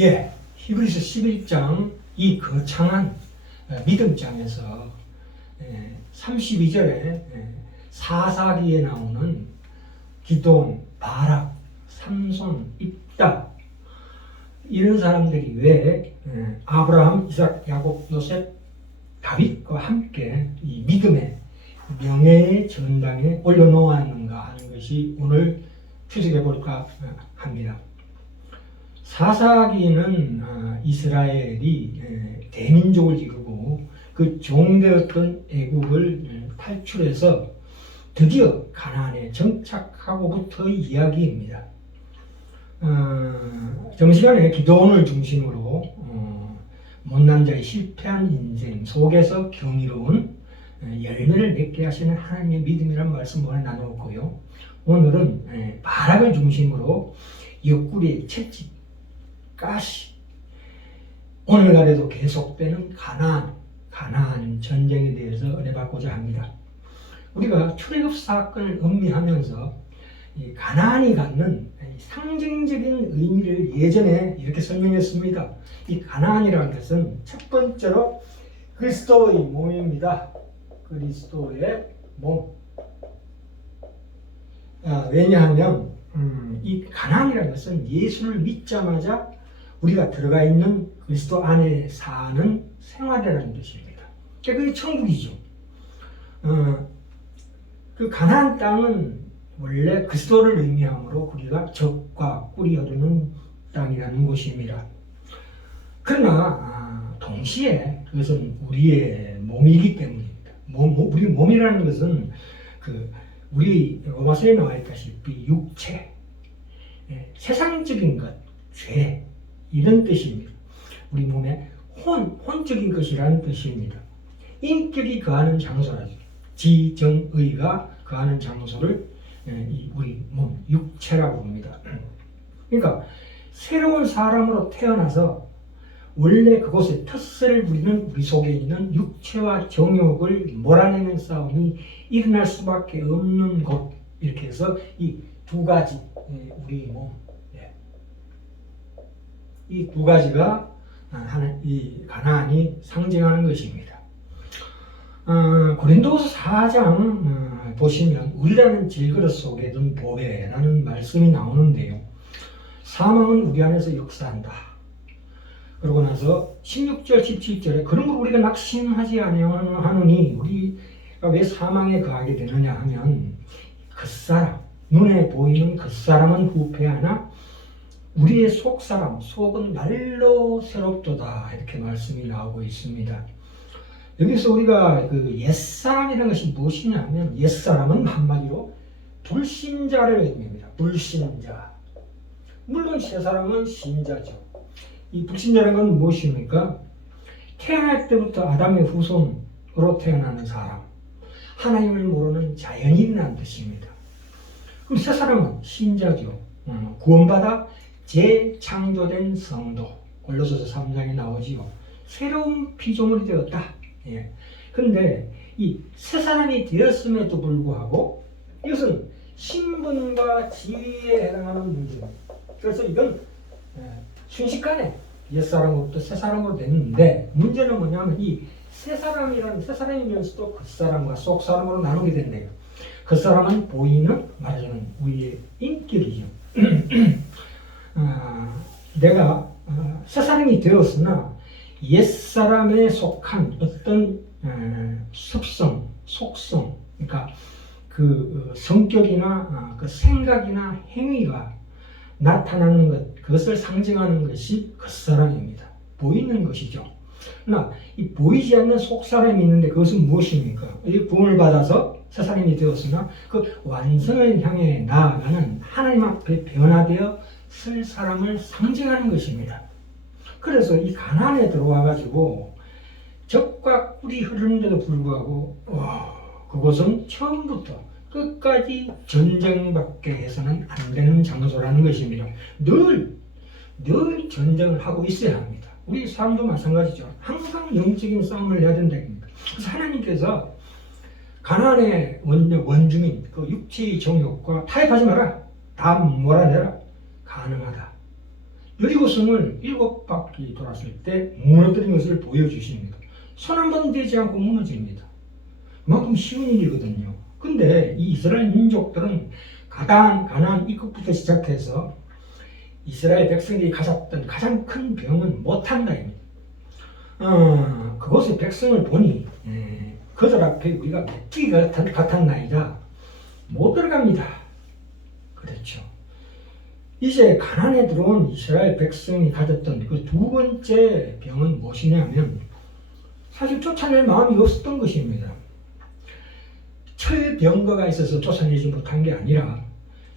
예, 히브리서 11장 이 거창한 어, 믿음장에서 32절에 사사기에 나오는 기돈, 바락, 삼손, 입다 이런 사람들이 왜 에, 아브라함, 이삭, 야곱, 요셉, 다윗과 함께 이 믿음의 명예의 전당에 올려놓았는가 하는 것이 오늘 추적해 볼까 어, 합니다. 사사기는 어, 이스라엘이 에, 대민족을 이루고 그 종되었던 애국을 에, 탈출해서 드디어 가나안에 정착하고부터의 이야기입니다. 어, 정시간에 기도원을 중심으로 어, 못난 자의 실패한 인생 속에서 경이로운 에, 열매를 맺게 하시는 하나님의 믿음이라는 말씀 오늘 나누었고요. 오늘은 에, 바락을 중심으로 옆구리의 채찍, 가시, 오늘날에도 계속되는 가나안, 가나안 전쟁에 대해서 은혜 받고자 합니다. 우리가 출애굽 사건을 음미하면서 이 가나안이 갖는 상징적인 의미를 예전에 이렇게 설명했습니다. 이 가나안이라는 것은 첫 번째로 그리스도의 몸입니다. 그리스도의 몸. 아, 왜냐하면 음, 이 가나안이라는 것은 예수를 믿자마자 우리가 들어가 있는 그리스도 안에 사는 생활이라는 뜻입니다. 그게 천국이죠. 어, 그 가나안 땅은 원래 그리스도를 의미하므로 우리가 적과 꿀이 흐르는 땅이라는 곳입니다. 그러나 아, 동시에 그것은 우리의 몸이기 때문입니다. 몸, 우리 몸이라는 것은 그 우리 로마서에 나와 있다시피 육체, 예, 세상적인 것, 죄 이런 뜻입니다. 우리 몸에 혼, 혼적인 것이라는 뜻입니다. 인격이 거하는 장소라죠. 지정의가 거하는 장소를 예, 우리 몸, 육체라고 봅니다. 그러니까 새로운 사람으로 태어나서 원래 그곳에 텃세를 부리는 우리 속에 있는 육체와 정욕을 몰아내는 싸움이 일어날 수밖에 없는 곳 이렇게 해서 이 두 가지 예, 우리 몸, 예. 이 두 가지가 하는 이 가나안이 상징하는 것입니다. 어, 고린도서 4장 어, 보시면 우리라는 질그릇 속에 든 보배라는 말씀이 나오는데요. 사망은 우리 안에서 역사한다. 그러고 나서 16절, 17절에 그런 걸 우리가 낙심하지 아니하노니 우리가 왜 사망에 거하게 되느냐 하면 그 사람 눈에 보이는 그 사람은 후패하나 우리의 속 사람 속은 말로 새롭도다 이렇게 말씀이 나오고 있습니다. 여기서 우리가 그 옛사람이라는 것이 무엇이냐면 옛사람은 한마디로 불신자를 의미합니다. 불신자. 물론 새 사람은 신자죠. 이 불신자라는 건 무엇입니까? 태어날 때부터 아담의 후손으로 태어나는 사람. 하나님을 모르는 자연인이라는 뜻입니다. 그럼 새 사람은 신자죠. 어, 구원받아 재창조된 성도. 골로새서 3장에 나오지요. 새로운 피조물이 되었다. 예. 그런데 이 새 사람이 되었음에도 불구하고 이것은 신분과 지위에 해당하는 문제입니다. 그래서 이건 예, 순식간에 옛사람으로부터 새 사람으로 됐는데 문제는 뭐냐면 이 새 사람이라는 새 사람이면서도 그 사람과 속 사람으로 나누게 된대요. 그 사람은 보이는 말하자면 우리의 인격이죠. 아, 내가 아, 새 사람이 되었으나 옛사람에 속한 어떤 습성, 속성, 그러니까 그 성격이나 아, 그 생각이나 행위가 나타나는 것, 그것을 상징하는 것이 겉사람입니다. 보이는 것이죠. 그러나 이 보이지 않는 속사람이 있는데 그것은 무엇입니까? 이 구원을 받아서 새 사람이 되었으나 그 완성을 향해 나아가는 하나님 앞에 변화되어 쓸 사람을 상징하는 것입니다. 그래서 이 가난에 들어와 가지고 적과 꿀이 흐르는데도 불구하고 와, 그곳은 처음부터 끝까지 전쟁밖에 해서는 안 되는 장소라는 것입니다. 늘, 늘 전쟁을 하고 있어야 합니다. 우리 삶도 마찬가지죠. 항상 영적인 싸움을 해야 된다입니다. 그래서 하나님께서 가난의 원, 원주민, 그 육체의 정욕과 타협하지 마라. 다 몰아내라. 가능하다. 여리고성을 일곱 바퀴 돌았을 때 무너뜨린 것을 보여주십니다. 손 한 번 대지 않고 무너집니다. 그만큼 쉬운 일이거든요. 근데 이 이스라엘 민족들은 가단, 가난 입국부터 시작해서 이스라엘 백성들이 가졌던 가장 큰 병은 못한다입니다. 어, 그곳의 백성을 보니 예, 그들 앞에 우리가 메뚜기 같았나이다. 못 들어갑니다. 그렇죠. 이제 가난에 들어온 이스라엘 백성이 가졌던 그 두 번째 병은 무엇이냐면 사실 쫓아낼 마음이 없었던 것입니다. 철병거가 있어서 쫓아내지 못한 게 아니라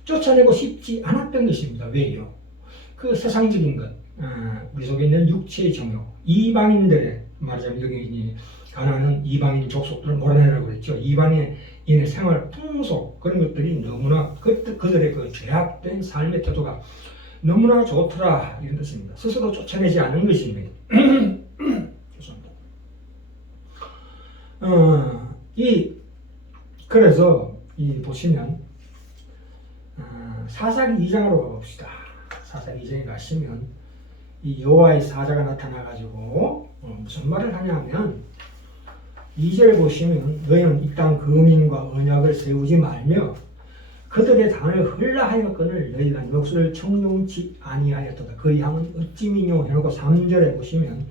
쫓아내고 싶지 않았던 것입니다. 왜요? 그 세상적인 것, 아, 우리 속에 있는 육체의 정욕, 이방인들의 말하자면 여기 가나는 이방인 족속들을 몰아내라고 그랬죠. 이방 인의 생활 풍속 그런 것들이 너무나 그, 그들의 그 죄악된 삶의 태도가 너무나 좋더라 이런 뜻입니다. 스스로 쫓아내지 않은 것입니다. 죄송합니다. 어, 이 그래서 이 보시면 어, 사사기 2장으로 가봅시다. 사사기 2장에 가시면 이 여호와의 사자가 나타나 가지고 어, 무슨 말을 하냐면 2절 보시면 너희는 이땅 거민과 언약을 세우지 말며 그들의 단을 흘라하였거늘 너희가 네 몫을 청룡치 아니하였도다. 그 양은 어찌 민요 해놓고 3절에 보시면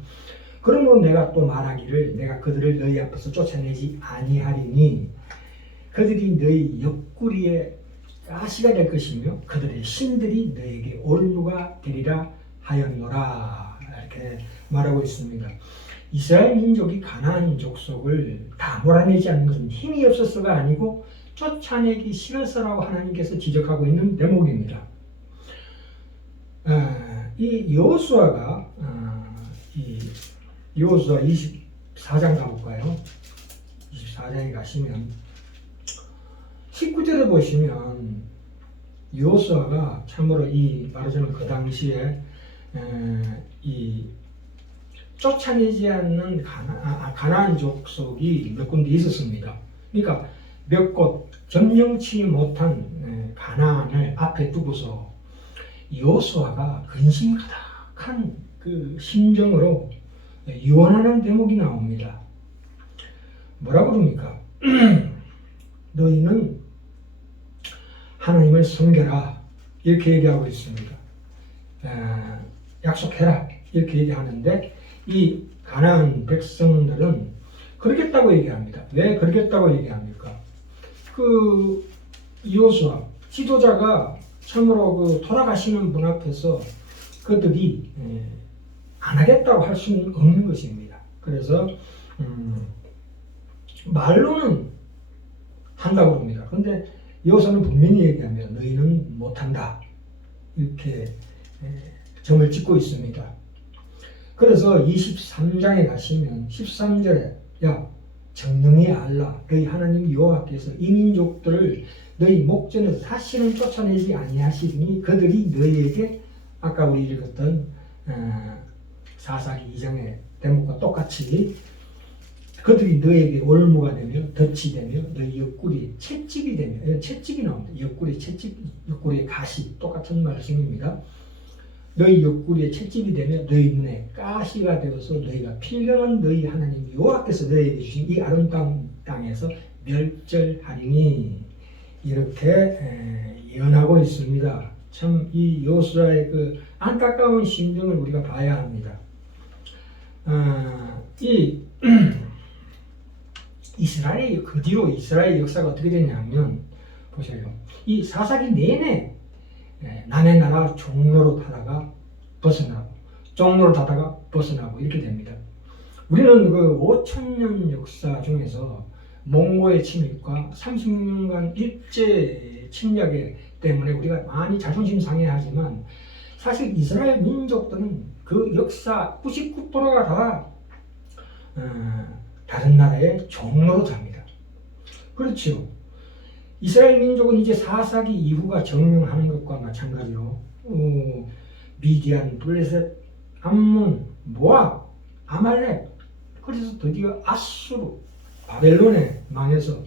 그러므로 내가 또 말하기를 내가 그들을 너희 앞에서 쫓아내지 아니하리니 그들이 너희 옆구리에 가시가 될 것이며 그들의 신들이 너에게 올무가 되리라 하였노라 이렇게 말하고 있습니다. 이스라엘 민족이 가나안 족속을 다 몰아내지 않는 것은 힘이 없어서가 아니고 쫓아내기 싫어서라고 하나님께서 지적하고 있는 대목입니다. 아, 이 여호수아가 아, 이 여호수아 24장 가볼까요? 24장에 가시면 19절에 보시면 여호수아가 참으로 이 말하자면 그 당시에 에, 이 쫓아내지 않는 가나, 아, 가나안 족속이 몇 군데 있었습니다. 그러니까 몇 곳 점령치 못한 에, 가나안을 앞에 두고서 여호수아가 근심 가득한 그 심정으로 유언하는 대목이 나옵니다. 뭐라고 그럽니까? 너희는 하나님을 섬겨라 이렇게 얘기하고 있습니다. 에, 약속해라 이렇게 얘기하는데 이 가나안 백성들은 그러겠다고 얘기합니다. 왜 그러겠다고 얘기합니까? 그 이호수아 지도자가 참으로 그 돌아가시는 분 앞에서 그들이 에, 안 하겠다고 할 수는 없는 것입니다. 그래서 음, 말로는 한다고 합니다. 그런데 여호수아는 분명히 얘기하면 너희는 못한다 이렇게 에, 점을 찍고 있습니다. 그래서 23장에 가시면 13절에 야 정령이 알라 너희 하나님 여호와께서 이 민족들을 너희 목전에서 다시는 쫓아내지 아니하시니 그들이 너희에게 아까 우리 읽었던 어, 사사기 2장의 대목과 똑같이 그들이 너에게 올무가 되며 덫이 되며 너희 옆구리 채찍이 되며 이런 채찍이 나옵니다. 옆구리 채찍, 옆구리의 가시 똑같은 말씀입니다. 너희 옆구리에 채찍이 되며 너희 눈에 가시가 되어서 너희가 필경한 너희 하나님 여호와께서 너희에게 주신 이 아름다운 땅에서 멸절하리니 이렇게 예언하고 있습니다. 참 이 요수아의 그 안타까운 심정을 우리가 봐야 합니다. 아, 이 이스라엘 그 뒤로 이스라엘 역사가 어떻게 되냐면 보세요. 이 사사기 내내 예, 남의 나라 종로로 타다가 벗어나고 종로로 타다가 벗어나고 이렇게 됩니다. 우리는 그 5천 년 역사 중에서 몽고의 침입과 36년간 일제 침략에 때문에 우리가 많이 자존심 상해하지만 사실 이스라엘 민족들은 그 역사 99%가 다 어, 다른 나라의 종로로 잡니다. 그렇죠. 이스라엘 민족은 이제 사사기 이후가 정령하는 것과 마찬가지로 어, 미디안, 블레셋, 암몬, 모압, 아말렉 그래서 드디어 아수르, 바벨론에 망해서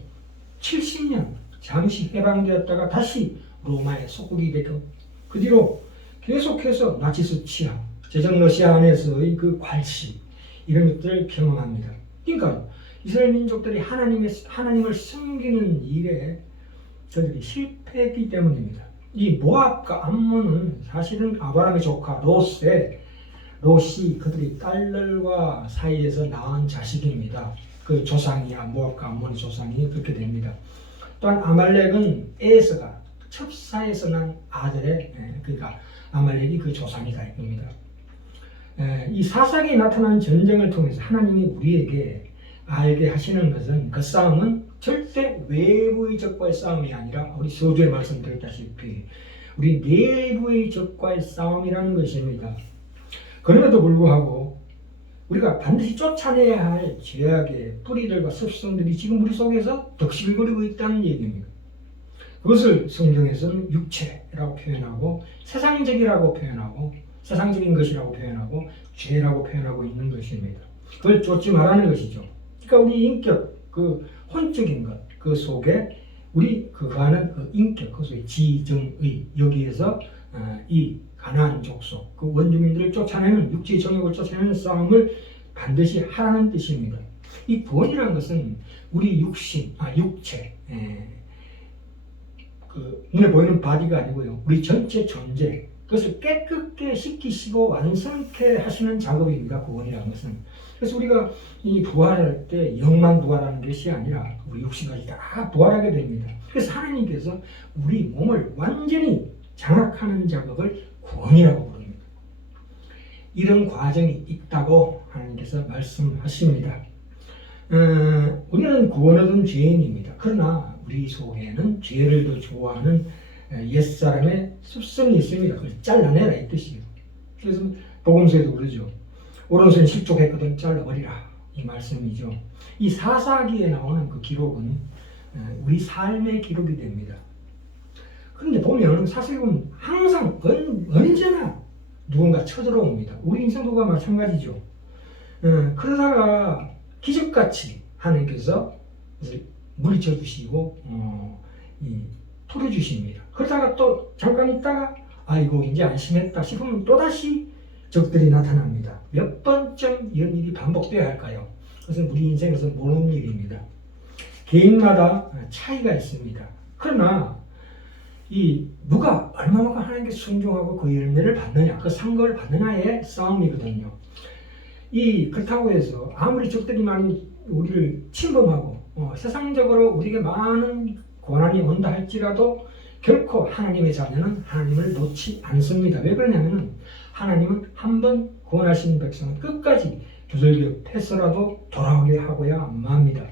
70년 잠시 해방되었다가 다시 로마의 속국이 되고 그 뒤로 계속해서 나치스 치하, 제정 러시아 안에서의 그 괄시 이런 것들을 경험합니다. 그러니까 이스라엘 민족들이 하나님의 하나님을 섬기는 일에 저들이 실패했기 때문입니다. 이 모압과 암몬은 사실은 아브라함의 조카 롯의 롯이 그들이 딸들과 사이에서 낳은 자식입니다. 그 조상이야 모압과 암몬의 조상이 그렇게 됩니다. 또한 아말렉은 에서가 첩사에서 난 아들의 예, 그러니까 아말렉이 그 조상이다 이겁니다. 예, 이 사사기에 나타난 전쟁을 통해서 하나님이 우리에게 알게 하시는 것은 그 싸움은 절대 외부의 적과의 싸움이 아니라 우리 서두에 말씀드렸다시피 우리 내부의 적과의 싸움이라는 것입니다. 그럼에도 불구하고 우리가 반드시 쫓아내야 할 죄악의 뿌리들과 습성들이 지금 우리 속에서 덕실거리고 있다는 얘기입니다. 그것을 성경에서는 육체라고 표현하고 세상적이라고 표현하고 세상적인 것이라고 표현하고 죄라고 표현하고 있는 것입니다. 그걸 쫓지 말라는 것이죠. 그러니까 우리 인격, 그 혼적인 것, 그 속에 우리 그하는 그 인격, 그 속에 지정의 여기에서 어, 이 가나안 족속, 그 원주민들을 쫓아내는 육체의 정욕을 쫓아내는 싸움을 반드시 하라는 뜻입니다. 이 구원이라는 것은 우리 육신, 아 육체, 에, 그 눈에 보이는 바디가 아니고요. 우리 전체 존재, 그것을 깨끗게 씻기시고 완성케 하시는 작업입니다. 구원이라는 것은. 그래서 우리가 이 부활할 때 영만 부활하는 것이 아니라 우리 육신까지 다 부활하게 됩니다. 그래서 하나님께서 우리 몸을 완전히 장악하는 작업을 구원이라고 부릅니다. 이런 과정이 있다고 하나님께서 말씀하십니다. 어, 우리는 구원 얻은 죄인입니다. 그러나 우리 속에는 죄를 더 좋아하는 옛사람의 습성이 있습니다. 그걸 잘라내라 이 뜻이에요. 그래서 복음서에도 그러죠. 오른손 실족했거든 잘라버리라 이 말씀이죠. 이 사사기에 나오는 그 기록은 우리 삶의 기록이 됩니다. 그런데 보면 사실은 항상 언, 언제나 누군가 쳐들어옵니다. 우리 인생도가 마찬가지죠. 어, 그러다가 기적같이 하나님께서 물리쳐 주시고 어, 풀어주십니다. 그러다가 또 잠깐 있다가 아이고 이제 안심했다 싶으면 또다시 적들이 나타납니다. 몇 번쯤 이런 일이 반복되어야 할까요? 그것은 우리 인생에서 모르는 일입니다. 개인마다 차이가 있습니다. 그러나 이 누가 얼마만큼 하나님께 순종하고 그 열매를 받느냐, 그 상거를 받느냐의 싸움이거든요. 이 그렇다고 해서 아무리 적들이 많이 우리를 침범하고 어, 세상적으로 우리에게 많은 고난이 온다 할지라도 결코 하나님의 자녀는 하나님을 놓지 않습니다. 왜 그러냐면은 하나님은 한 번 구원하신 백성은 끝까지 두들겨 패서라도 돌아오게 하고야 맙니다.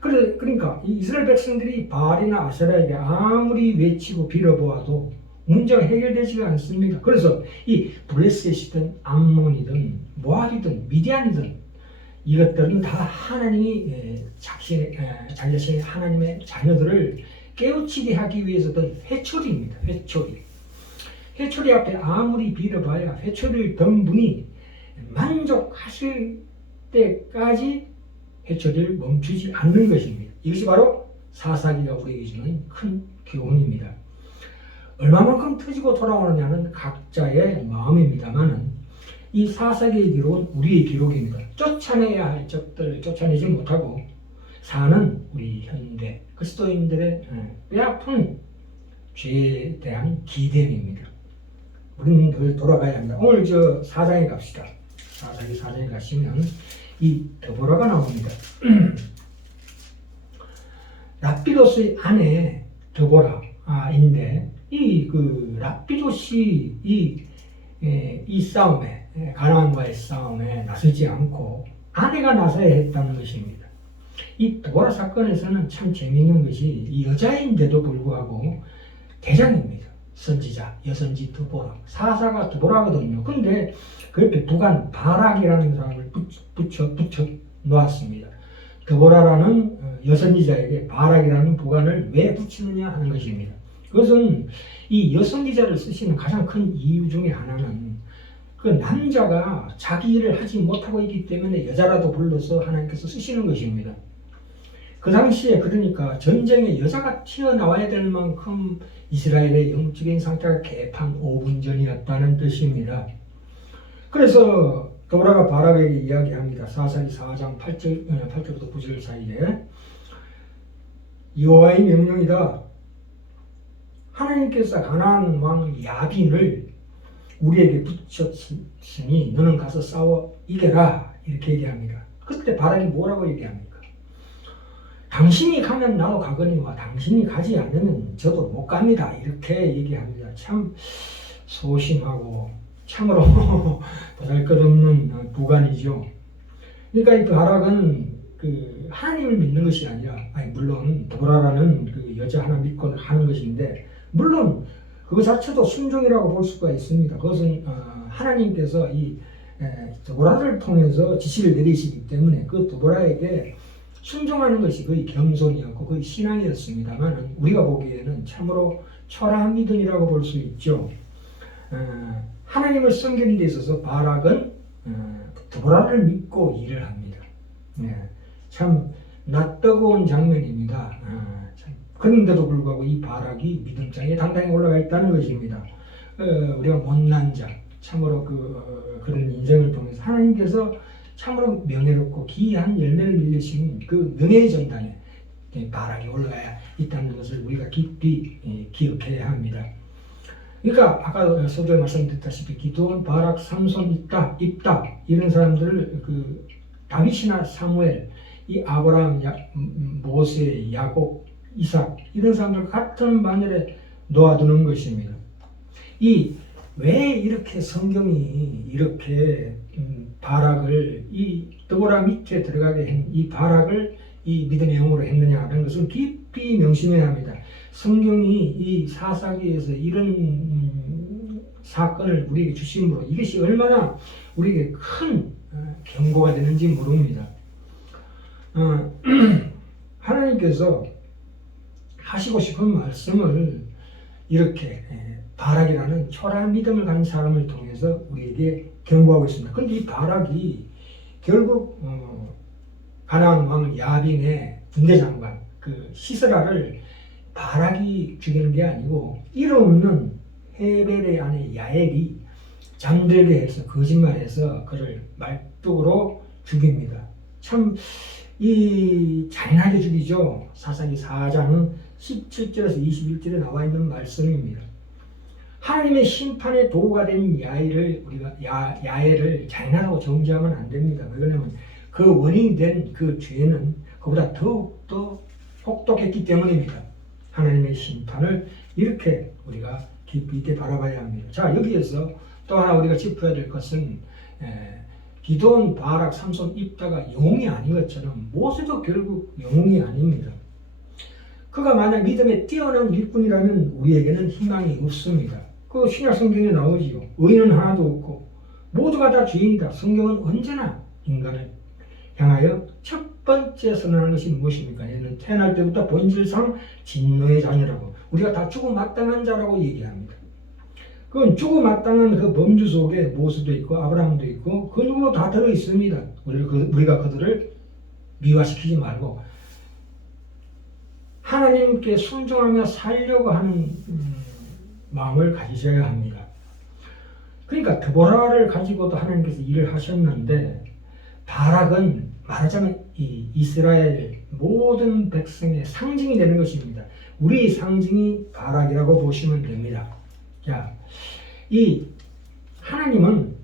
그래, 그러니까 이스라엘 백성들이 바알이나 아세라에게 아무리 외치고 빌어보아도 문제가 해결되지가 않습니다. 그래서 이 블레셋이든 암몬이든 모압이든 미디안이든 이것들은 다 하나님이 자기 자신의 하나님의 자녀들을 깨우치게 하기 위해서든 회초리입니다. 회초리. 회초리 앞에 아무리 빌어봐야 회초리를 던 분이 만족하실 때까지 회초리를 멈추지 않는 것입니다. 이것이 바로 사사기가 우리에게 주는 큰 교훈입니다. 얼마만큼 터지고 돌아오느냐는 각자의 마음입니다만은 이 사사기의 기록은 우리의 기록입니다. 쫓아내야 할 적들을 쫓아내지 못하고 사는 우리 현대 그리스도인들의 뼈아픈 죄에 대한 기대입니다. 우리는 늘 돌아가야 합니다. 오늘 저 사장에 갑시다. 사장이 사장에 가시면 이 더보라가 나옵니다. 라피도스의 아내 더보라인데 이 그 라피도시 이, 이 싸움에 가나안과의 싸움에 나서지 않고 아내가 나서야 했다는 것입니다. 이 도라 사건에서는 참 재미있는 것이 이 여자인데도 불구하고 대장입니다. 선지자, 여선지 드보라. 사사가 드보라거든요. 근데 그 옆에 부관 바락이라는 사람을 붙여, 붙여 놓았습니다. 드보라라는 어, 여선지자에게 바락이라는 부관을 왜 붙이느냐 하는 것입니다. 그것은 이 여선지자를 쓰시는 가장 큰 이유 중에 하나는 그 남자가 자기 일을 하지 못하고 있기 때문에 여자라도 불러서 하나님께서 쓰시는 것입니다. 그 당시에 그러니까 전쟁에 여자가 튀어나와야 될 만큼 이스라엘의 영적인 상태가 개판 5분 전이었다는 뜻입니다. 그래서 도라가 바락에게 이야기합니다. 사사기 4장 8절, 8절부터 9절 사이에 여호와의 명령이다. 하나님께서 가나안 왕 야빈을 우리에게 붙였으니 너는 가서 싸워 이겨라 이렇게 얘기합니다. 그때 바락이 뭐라고 얘기합니까? 당신이 가면 나도 가거니와 당신이 가지 않으면 저도 못 갑니다. 이렇게 얘기합니다. 참 소심하고 참으로 보잘것없는 부관이죠. 그러니까 이 바락은 그 하나님을 믿는 것이 아니라 아니 물론 도라라는 그 여자 하나 믿고 하는 것인데 물론 그 자체도 순종이라고 볼 수가 있습니다. 그것은 어, 하나님께서 이 에, 도라를 통해서 지시를 내리시기 때문에 그 도라에게 순종하는 것이 거의 겸손이었고 거의 신앙이었습니다만 우리가 보기에는 참으로 초라한 믿음이라고 볼 수 있죠. 어, 하나님을 섬기는 데 있어서 바락은 어, 도라를 믿고 일을 합니다. 네, 참 낯뜨거운 장면입니다. 그런데도 불구하고 이 바락이 믿음장에 당당히 올라가 있다는 것입니다. 어, 우리가 못난 자, 참으로 그, 어, 그런 인생을 통해서 하나님께서 참으로 명예롭고 기이한 열매를 밀리신 그 명예의 전당에 예, 바락이 올라가야 있다는 것을 우리가 깊이 예, 기억해야 합니다. 그러니까 아까 서두에 말씀드렸다시피 기도원, 바락, 삼손, 입다, 입다 이런 사람들을 그 다윗이나 사무엘, 이 아브라함, 야, 음, 모세, 야곱, 이삭 이런 사람들 같은 반열에 놓아두는 것입니다. 이 왜 이렇게 성경이 이렇게 음, 바락을 이 드보라 밑에 들어가게 한 이 바락을 이 믿음의 영으로 했느냐 하는 것은 깊이 명심해야 합니다. 성경이 이 사사기에서 이런 음, 사건을 우리에게 주심으로 이것이 얼마나 우리에게 큰 어, 경고가 되는지 모릅니다. 어, 하나님께서 하시고 싶은 말씀을 이렇게 예, 바락이라는 초라한 믿음을 가진 사람을 통해서 우리에게 경고하고 있습니다. 그런데 이 바락이 결국 어, 가나안 왕 야빈의 군대 장관 그 시스라를 바락이 죽이는 게 아니고 이름 없는 헤벨의 아내 야엘이 잠들게 해서 거짓말해서 그를 말뚝으로 죽입니다. 참 이 잔인하게 죽이죠. 사사기 4장 17절에서 21절에 나와 있는 말씀입니다. 하나님의 심판의 도구가 된 야엘을 우리가 야, 야엘을 잔인하다고 정죄하면 안 됩니다. 왜냐하면 그 원인이 된 그 죄는 그보다 더욱 더 혹독했기 때문입니다. 하나님의 심판을 이렇게 우리가 깊이 있게 바라봐야 합니다. 자 여기에서 또 하나 우리가 짚어야 될 것은 에, 기도원, 바락, 삼손, 입다가 영웅이 아닌 것처럼 모세도 결국 영웅이 아닙니다. 그가 만약 믿음에 뛰어난 일꾼이라면 우리에게는 희망이 없습니다. 그 신약 성경에 나오지요. 의인은 하나도 없고 모두가 다 죄인이다. 성경은 언제나 인간을 향하여 첫 번째 선언하는 것이 무엇입니까? 얘는 태어날 때부터 본질상 진노의 자녀라고 우리가 다 죽음 마땅한 자라고 얘기합니다. 그건 죽음 마땅한 그 범주 속에 모세도 있고 아브라함도 있고 그 누구도 다 들어 있습니다. 그, 우리가 그들을 미화시키지 말고 하나님께 순종하며 살려고 하는 음, 마음을 가지셔야 합니다. 그러니까 드보라를 가지고도 하나님께서 일을 하셨는데 바락은 말하자면 이 이스라엘 모든 백성의 상징이 되는 것입니다. 우리 상징이 바락이라고 보시면 됩니다. 자, 이 하나님은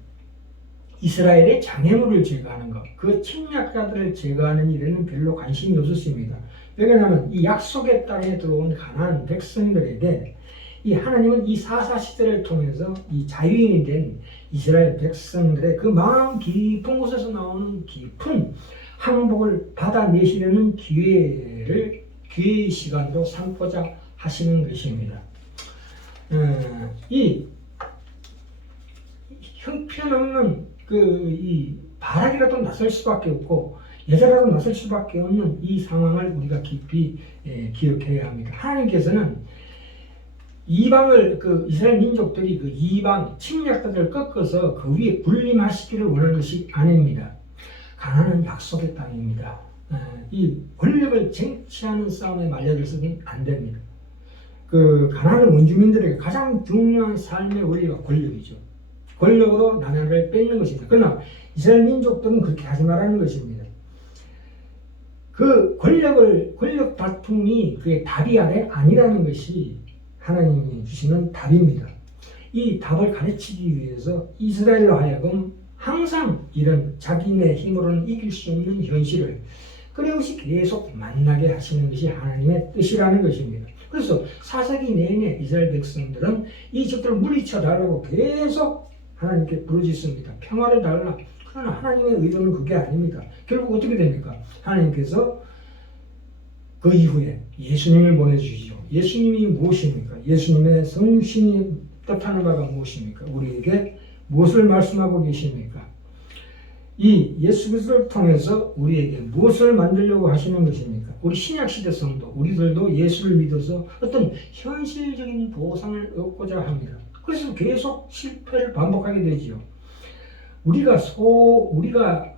이스라엘의 장애물을 제거하는 것, 그 침략자들을 제거하는 일에는 별로 관심이 없었습니다. 왜냐하면 이 약속의 땅에 들어온 가난 백성들에게 이 하나님은 이 사사 시대를 통해서 이 자유인이 된 이스라엘 백성들의 그 마음 깊은 곳에서 나오는 깊은 항복을 받아내시려는 기회를 기회의 시간으로 삼고자 하시는 것입니다. 어, 이 형편없는 그 이 바락이라도 나설 수밖에 없고 여자라도 나설 수밖에 없는 이 상황을 우리가 깊이 예, 기억해야 합니다. 하나님께서는 이방을 그 이스라엘 민족들이 그 이방 침략자들을 꺾어서 그 위에 군림하시기를 원하는 것이 아닙니다. 가나는 약속의 땅입니다. 에, 이 권력을 쟁취하는 싸움에 말려들서는 안 됩니다. 그 가나안 원주민들에게 가장 중요한 삶의 원리가 권력이죠. 권력으로 나라를 뺏는 것입니다. 그러나 이스라엘 민족들은 그렇게 하지 말라는 것입니다. 그 권력을 권력 다툼이 그의 답이 아래 아니라는 것이 하나님이 주시는 답입니다. 이 답을 가르치기 위해서 이스라엘로 하여금 항상 이런 자기네 힘으로는 이길 수 없는 현실을 끊임없이 계속 만나게 하시는 것이 하나님의 뜻이라는 것입니다. 그래서 사사기 내내 이스라엘 백성들은 이 적들을 물리쳐 달라고 계속 하나님께 부르짖습니다. 평화를 달라. 그러나 하나님의 의도는 그게 아닙니다. 결국 어떻게 됩니까? 하나님께서 그 이후에 예수님을 보내주시죠. 예수님이 무엇입니까? 예수님의 성신이 뜻하는 바가 무엇입니까? 우리에게 무엇을 말씀하고 계십니까? 이 예수 그리스도를 통해서 우리에게 무엇을 만들려고 하시는 것입니까? 우리 신약 시대 성도 우리들도 예수를 믿어서 어떤 현실적인 보상을 얻고자 합니다. 그래서 계속 실패를 반복하게 되지요. 우리가 소 우리가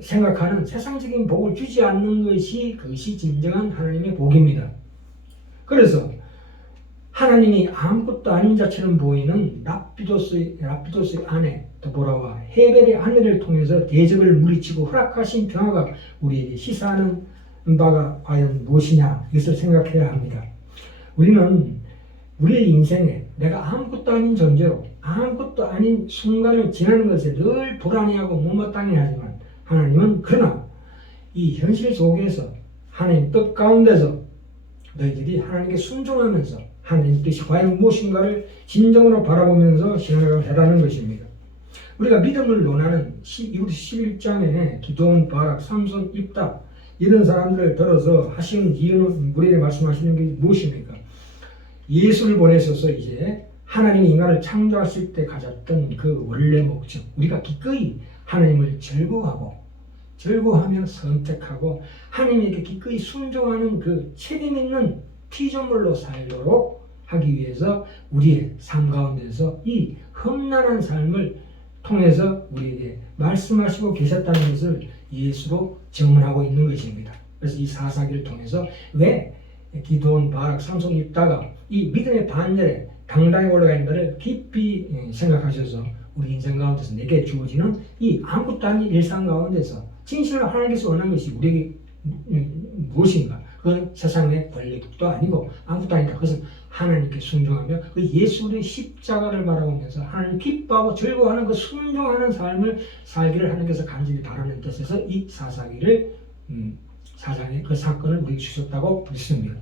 생각하는 세상적인 복을 주지 않는 것이 그것이 진정한 하나님의 복입니다. 그래서 하나님이 아무것도 아닌 자처럼 보이는 라피도스의, 라피도스의 아내 도보라와 헤벨의 아내를 통해서 대적을 물리치고 허락하신 평화가 우리에게 시사하는 바가 과연 무엇이냐 이것을 생각해야 합니다. 우리는 우리의 인생에 내가 아무것도 아닌 존재로 아무것도 아닌 순간을 지나는 것에 늘 불안해하고 못마땅해 하지만 하나님은 그러나 이 현실 속에서 하나님 뜻 가운데서 너희들이 하나님께 순종하면서 하나님 뜻이 과연 무엇인가를 진정으로 바라보면서 신앙을 해라는 것입니다. 우리가 믿음을 논하는 11장에 기도원, 바락, 삼손, 입답 이런 사람들을 들어서 하시는 이유는 우리에게 말씀하시는 게 무엇입니까? 예수를 보내셔서 이제 하나님이 인간을 창조하실 때 가졌던 그 원래 목적 우리가 기꺼이 하나님을 즐거워하고 즐거워하며 선택하고 하나님에게 기꺼이 순종하는 그 책임 있는 피조물로 살도록 하기 위해서 우리의 삶 가운데서 이 험난한 삶을 통해서 우리에게 말씀하시고 계셨다는 것을 예수로 증언하고 있는 것입니다. 그래서 이 사사기를 통해서 왜 기도원, 바락, 삼손 입다가 이 믿음의 반열에 당당히 올라가 있는 것을 깊이 생각하셔서 우리 인생 가운데서 내게 주어지는 이 아무것도 아닌 일상 가운데서 진실로 하나님께서 원하는 것이 우리에게 무엇인가? 그건 세상의 권력도 아니고 아무것도 아니다. 그것은 하나님께 순종하며 그 예수의 십자가를 바라보면서 하나님 기뻐하고 즐거워하는 그 순종하는 삶을 살기를 하나님께서 간절히 바라는 뜻에서 이 사사기를 음, 사장의 그 사건을 우리에게 주셨다고 믿습니다.